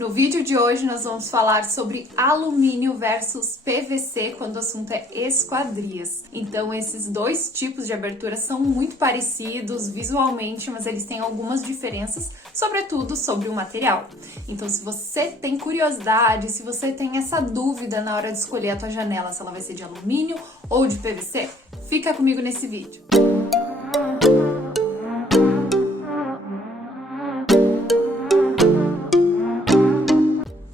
No vídeo de hoje nós vamos falar sobre alumínio versus PVC quando o assunto é esquadrias. Então esses dois tipos de abertura são muito parecidos visualmente, mas eles têm algumas diferenças, sobretudo sobre o material. Então se você tem curiosidade, se você tem essa dúvida na hora de escolher a tua janela, se ela vai ser de alumínio ou de PVC, fica comigo nesse vídeo.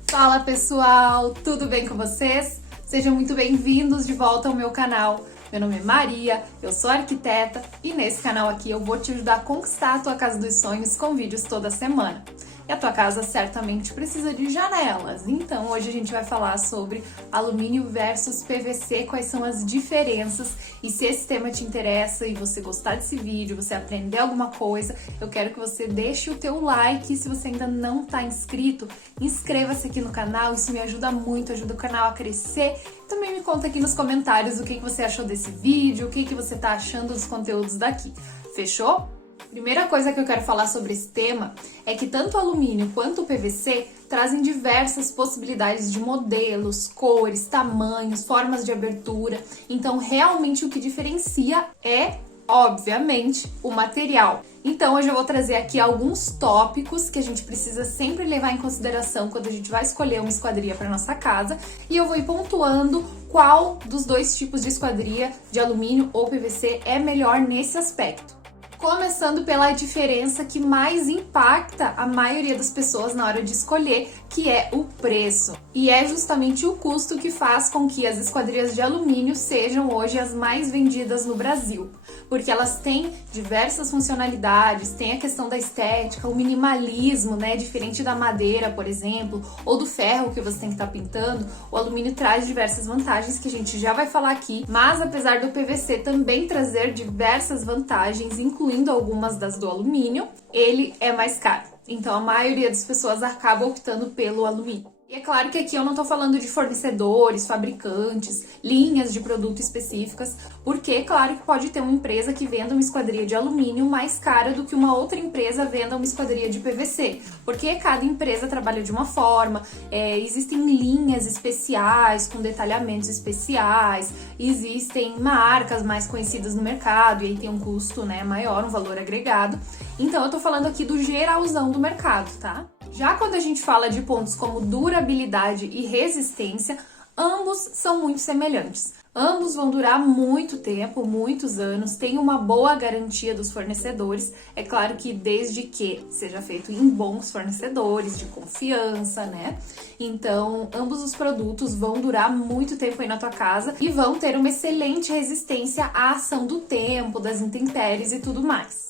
Fala pessoal, tudo bem com vocês? Sejam muito bem-vindos de volta ao meu canal. Meu nome é Maria, eu sou arquiteta e nesse canal aqui eu vou te ajudar a conquistar a tua casa dos sonhos com vídeos toda semana. E a tua casa certamente precisa de janelas, então hoje a gente vai falar sobre alumínio versus PVC, quais são as diferenças, e se esse tema te interessa e você gostar desse vídeo, você aprender alguma coisa, eu quero que você deixe o teu like. E se você ainda não está inscrito, inscreva-se aqui no canal, isso me ajuda muito, ajuda o canal a crescer. Também me conta aqui nos comentários o que você achou desse vídeo, o que você está achando dos conteúdos daqui, fechou? Primeira coisa que eu quero falar sobre esse tema é que tanto o alumínio quanto o PVC trazem diversas possibilidades de modelos, cores, tamanhos, formas de abertura. Então, realmente o que diferencia é, obviamente, o material. Então, hoje eu vou trazer aqui alguns tópicos que a gente precisa sempre levar em consideração quando a gente vai escolher uma esquadria para nossa casa, e eu vou ir pontuando qual dos dois tipos de esquadria, de alumínio ou PVC, é melhor nesse aspecto. Começando pela diferença que mais impacta a maioria das pessoas na hora de escolher, que é o preço. E é justamente o custo que faz com que as esquadrias de alumínio sejam hoje as mais vendidas no Brasil. Porque elas têm diversas funcionalidades, tem a questão da estética, o minimalismo, né? Diferente da madeira, por exemplo, ou do ferro que você tem que estar pintando, o alumínio traz diversas vantagens que a gente já vai falar aqui, mas apesar do PVC também trazer diversas vantagens, incluindo algumas das do alumínio, ele é mais caro. Então a maioria das pessoas acaba optando pelo alumínio. E é claro que aqui eu não tô falando de fornecedores, fabricantes, linhas de produto específicas, porque é claro que pode ter uma empresa que venda uma esquadria de alumínio mais cara do que uma outra empresa venda uma esquadria de PVC, porque cada empresa trabalha de uma forma, existem linhas especiais com detalhamentos especiais, existem marcas mais conhecidas no mercado e aí tem um custo, né, maior, um valor agregado. Então eu tô falando aqui do geralzão do mercado, tá? Já quando a gente fala de pontos como durabilidade e resistência, ambos são muito semelhantes. Ambos vão durar muito tempo, muitos anos, tem uma boa garantia dos fornecedores, é claro que desde que seja feito em bons fornecedores, de confiança, né? Então, ambos os produtos vão durar muito tempo aí na tua casa e vão ter uma excelente resistência à ação do tempo, das intempéries e tudo mais.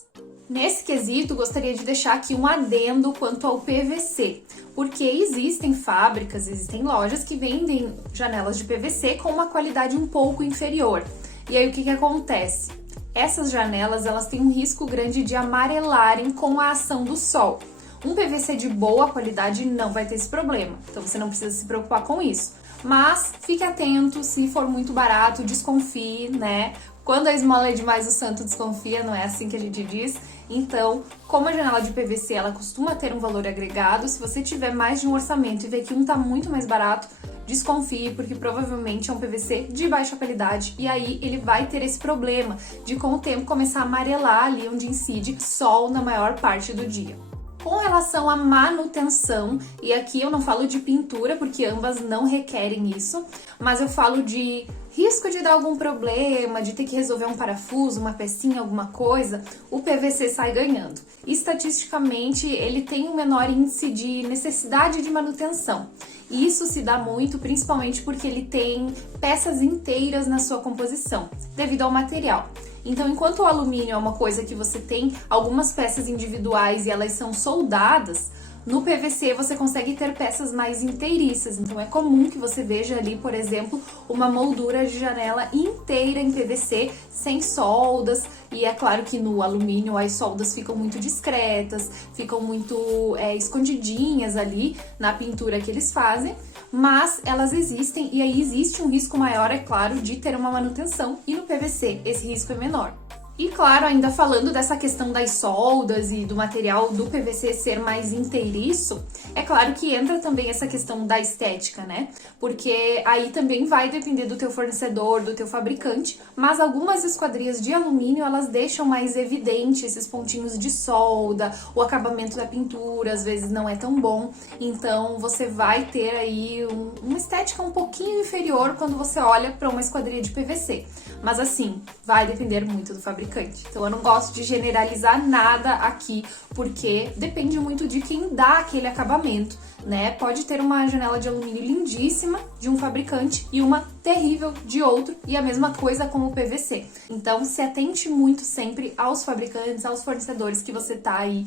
Nesse quesito, gostaria de deixar aqui um adendo quanto ao PVC, porque existem fábricas, existem lojas que vendem janelas de PVC com uma qualidade um pouco inferior. E aí o que acontece? Essas janelas, elas têm um risco grande de amarelarem com a ação do sol. Um PVC de boa qualidade não vai ter esse problema, então você não precisa se preocupar com isso. Mas fique atento, se for muito barato, desconfie, né? Quando a esmola é demais, o santo desconfia, não é assim que a gente diz? Então, como a janela de PVC, ela costuma ter um valor agregado, se você tiver mais de um orçamento e ver que um tá muito mais barato, desconfie, porque provavelmente é um PVC de baixa qualidade e aí ele vai ter esse problema de, com o tempo, começar a amarelar ali onde incide sol na maior parte do dia. Com relação à manutenção, e aqui eu não falo de pintura, porque ambas não requerem isso, mas eu falo de risco de dar algum problema, de ter que resolver um parafuso, uma pecinha, alguma coisa, o PVC sai ganhando. Estatisticamente, ele tem um menor índice de necessidade de manutenção. E isso se dá muito, principalmente porque ele tem peças inteiras na sua composição, devido ao material. Então, enquanto o alumínio é uma coisa que você tem algumas peças individuais e elas são soldadas, no PVC você consegue ter peças mais inteiriças, então é comum que você veja ali, por exemplo, uma moldura de janela inteira em PVC, sem soldas, e é claro que no alumínio as soldas ficam muito discretas, ficam muito escondidinhas ali na pintura que eles fazem, mas elas existem e aí existe um risco maior, é claro, de ter uma manutenção, e no PVC esse risco é menor. E claro, ainda falando dessa questão das soldas e do material do PVC ser mais inteiriço, é claro que entra também essa questão da estética, né? Porque aí também vai depender do teu fornecedor, do teu fabricante, mas algumas esquadrias de alumínio, elas deixam mais evidente esses pontinhos de solda, o acabamento da pintura às vezes não é tão bom, então você vai ter aí uma estética um pouquinho inferior quando você olha para uma esquadria de PVC. Mas assim, vai depender muito do fabricante. Então eu não gosto de generalizar nada aqui, porque depende muito de quem dá aquele acabamento, né? Pode ter uma janela de alumínio lindíssima de um fabricante e uma terrível de outro, e a mesma coisa com o PVC. Então se atente muito sempre aos fabricantes, aos fornecedores que você tá aí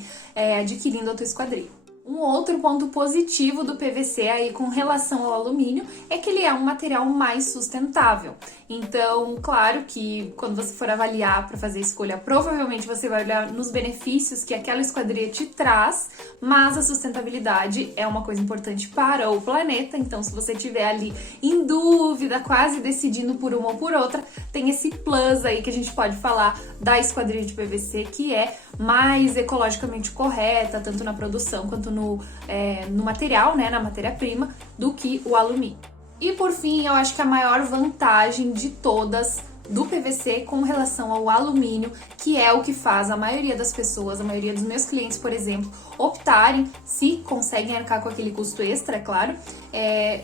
adquirindo a tua esquadria. Um outro ponto positivo do PVC aí com relação ao alumínio é que ele é um material mais sustentável. Então, claro que quando você for avaliar para fazer a escolha, provavelmente você vai olhar nos benefícios que aquela esquadria te traz, mas a sustentabilidade é uma coisa importante para o planeta. Então, se você estiver ali em dúvida, quase decidindo por uma ou por outra, tem esse plus aí que a gente pode falar da esquadria de PVC, que é mais ecologicamente correta, tanto na produção quanto no material, né, na matéria-prima, do que o alumínio. E por fim, eu acho que a maior vantagem de todas do PVC com relação ao alumínio, que é o que faz a maioria das pessoas, a maioria dos meus clientes, por exemplo, optarem, se conseguem arcar com aquele custo extra, é claro,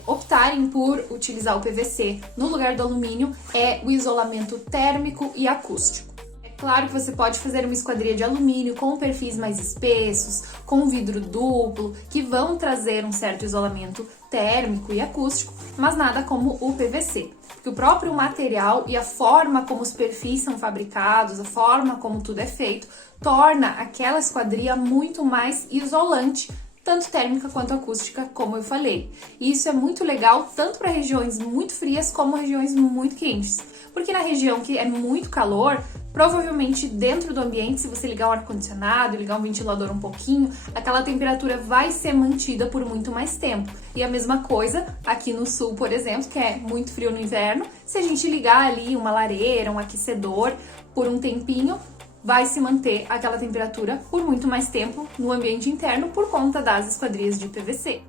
optarem por utilizar o PVC no lugar do alumínio, é o isolamento térmico e acústico. Claro que você pode fazer uma esquadria de alumínio com perfis mais espessos, com vidro duplo, que vão trazer um certo isolamento térmico e acústico, mas nada como o PVC. Porque o próprio material e a forma como os perfis são fabricados, a forma como tudo é feito, torna aquela esquadria muito mais isolante, tanto térmica quanto acústica, como eu falei. E isso é muito legal tanto para regiões muito frias como regiões muito quentes. Porque na região que é muito calor, provavelmente dentro do ambiente, se você ligar um ar-condicionado, ligar um ventilador um pouquinho, aquela temperatura vai ser mantida por muito mais tempo. E a mesma coisa aqui no sul, por exemplo, que é muito frio no inverno, se a gente ligar ali uma lareira, um aquecedor por um tempinho, vai se manter aquela temperatura por muito mais tempo no ambiente interno por conta das esquadrias de PVC.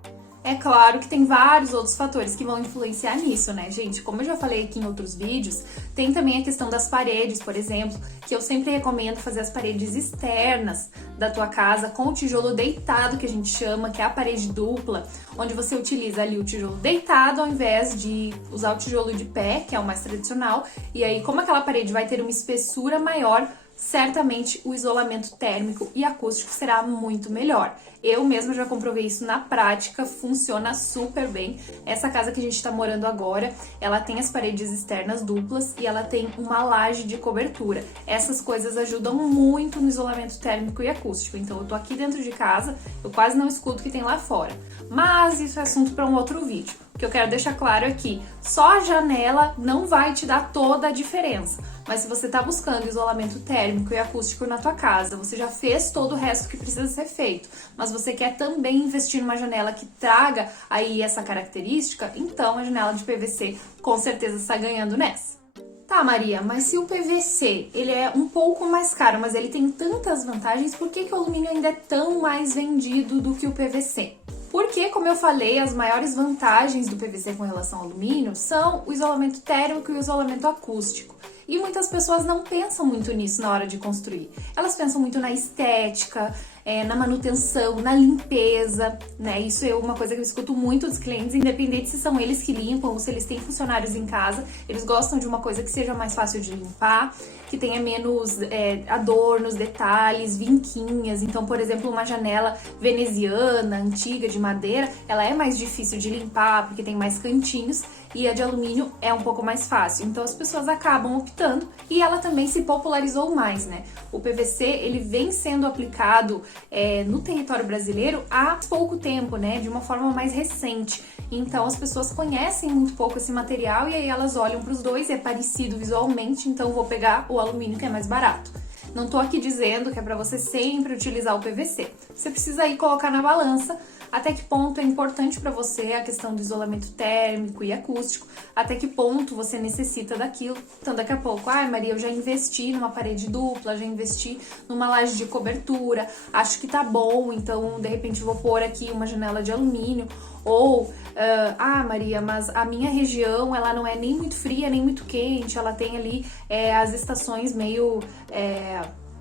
É claro que tem vários outros fatores que vão influenciar nisso, né, gente? Como eu já falei aqui em outros vídeos, tem também a questão das paredes, por exemplo, que eu sempre recomendo fazer as paredes externas da tua casa com o tijolo deitado, que a gente chama, que é a parede dupla, onde você utiliza ali o tijolo deitado ao invés de usar o tijolo de pé, que é o mais tradicional, e aí como aquela parede vai ter uma espessura maior, certamente o isolamento térmico e acústico será muito melhor. Eu mesma já comprovei isso na prática, funciona super bem. Essa casa que a gente tá morando agora, ela tem as paredes externas duplas e ela tem uma laje de cobertura. Essas coisas ajudam muito no isolamento térmico e acústico. Então eu tô aqui dentro de casa, eu quase não escuto o que tem lá fora. Mas isso é assunto para um outro vídeo. O que eu quero deixar claro é que só a janela não vai te dar toda a diferença. Mas se você está buscando isolamento térmico e acústico na tua casa, você já fez todo o resto que precisa ser feito, mas você quer também investir numa janela que traga aí essa característica, então a janela de PVC com certeza está ganhando nessa. Tá, Maria, mas se o PVC ele é um pouco mais caro, mas ele tem tantas vantagens, por que o alumínio ainda é tão mais vendido do que o PVC? Porque, como eu falei, as maiores vantagens do PVC com relação ao alumínio são o isolamento térmico e o isolamento acústico. E muitas pessoas não pensam muito nisso na hora de construir. Elas pensam muito na estética, na manutenção, na limpeza, né? Isso é uma coisa que eu escuto muito dos clientes, independente se são eles que limpam ou se eles têm funcionários em casa, eles gostam de uma coisa que seja mais fácil de limpar, que tenha menos adornos, detalhes, vinquinhas. Então, por exemplo, uma janela veneziana, antiga, de madeira, ela é mais difícil de limpar, porque tem mais cantinhos, e a de alumínio é um pouco mais fácil. Então, as pessoas acabam optando, e ela também se popularizou mais, né? O PVC, ele vem sendo aplicado no território brasileiro há pouco tempo, né? De uma forma mais recente. Então, as pessoas conhecem muito pouco esse material, e aí elas olham para os dois, é parecido visualmente, então vou pegar o alumínio que é mais barato. Não tô aqui dizendo que é para você sempre utilizar o PVC. Você precisa aí colocar na balança até que ponto é importante para você a questão do isolamento térmico e acústico, até que ponto você necessita daquilo. Então daqui a pouco, Maria, eu já investi numa parede dupla, já investi numa laje de cobertura, acho que tá bom, então de repente vou pôr aqui uma janela de alumínio. Ou, Maria, mas a minha região, ela não é nem muito fria, nem muito quente, ela tem ali as estações meio...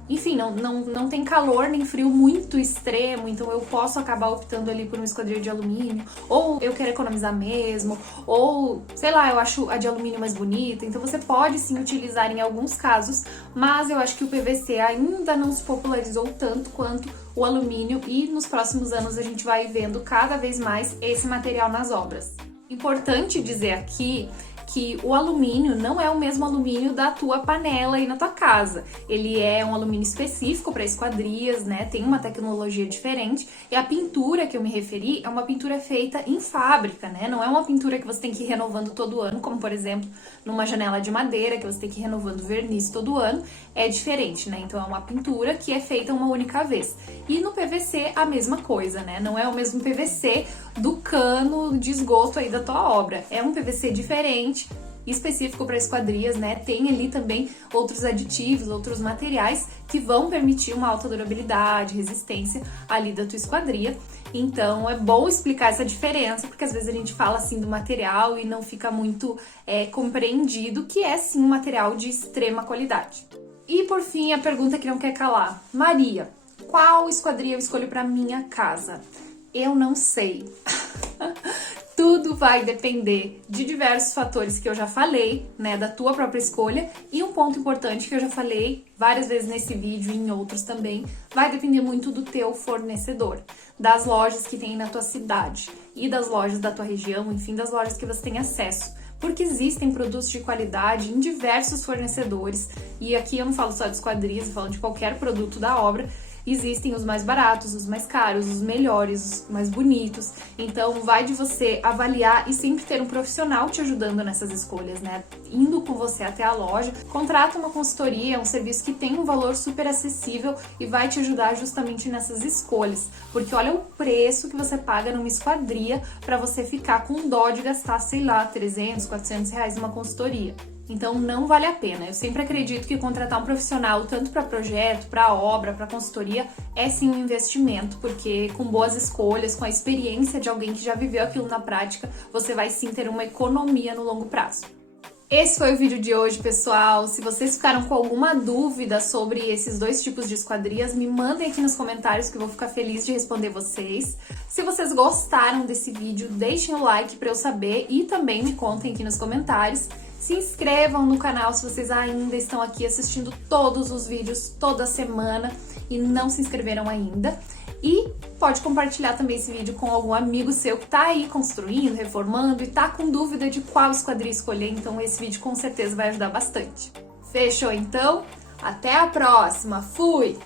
enfim, não tem calor nem frio muito extremo, então eu posso acabar optando ali por uma esquadria de alumínio, ou eu quero economizar mesmo, ou, sei lá, eu acho a de alumínio mais bonita, então você pode sim utilizar em alguns casos, mas eu acho que o PVC ainda não se popularizou tanto quanto o alumínio e nos próximos anos a gente vai vendo cada vez mais esse material nas obras. Importante dizer aqui que o alumínio não é o mesmo alumínio da tua panela aí na tua casa. Ele é um alumínio específico para esquadrias, né? Tem uma tecnologia diferente. E a pintura que eu me referi é uma pintura feita em fábrica, né? Não é uma pintura que você tem que ir renovando todo ano, como por exemplo, numa janela de madeira, que você tem que ir renovando o verniz todo ano. É diferente, né? Então é uma pintura que é feita uma única vez. E no PVC a mesma coisa, né? Não é o mesmo PVC do cano de esgoto aí da tua obra. É um PVC diferente, específico para esquadrias, né? Tem ali também outros aditivos, outros materiais que vão permitir uma alta durabilidade, resistência ali da tua esquadria. Então é bom explicar essa diferença, porque às vezes a gente fala assim do material e não fica muito compreendido que é sim um material de extrema qualidade. E por fim, a pergunta que não quer calar. Maria, qual esquadria eu escolho para minha casa? Eu não sei. Tudo vai depender de diversos fatores que eu já falei, né, da tua própria escolha. E um ponto importante que eu já falei várias vezes nesse vídeo e em outros também, vai depender muito do teu fornecedor, das lojas que tem na tua cidade e das lojas da tua região, enfim, das lojas que você tem acesso. Porque existem produtos de qualidade em diversos fornecedores, e aqui eu não falo só de esquadrias, eu falo de qualquer produto da obra. Existem os mais baratos, os mais caros, os melhores, os mais bonitos. Então, vai de você avaliar e sempre ter um profissional te ajudando nessas escolhas, né? Indo com você até a loja, contrata uma consultoria, um serviço que tem um valor super acessível e vai te ajudar justamente nessas escolhas. Porque olha o preço que você paga numa esquadria para você ficar com dó de gastar, sei lá, 300, 400 reais numa consultoria. Então não vale a pena. Eu sempre acredito que contratar um profissional, tanto para projeto, para obra, para consultoria, é sim um investimento, porque com boas escolhas, com a experiência de alguém que já viveu aquilo na prática, você vai sim ter uma economia no longo prazo. Esse foi o vídeo de hoje, pessoal. Se vocês ficaram com alguma dúvida sobre esses dois tipos de esquadrias, me mandem aqui nos comentários que eu vou ficar feliz de responder vocês. Se vocês gostaram desse vídeo, deixem o like para eu saber e também me contem aqui nos comentários. Se inscrevam no canal se vocês ainda estão aqui assistindo todos os vídeos toda semana e não se inscreveram ainda. E pode compartilhar também esse vídeo com algum amigo seu que tá aí construindo, reformando e tá com dúvida de qual esquadria escolher, então esse vídeo com certeza vai ajudar bastante. Fechou então? Até a próxima! Fui!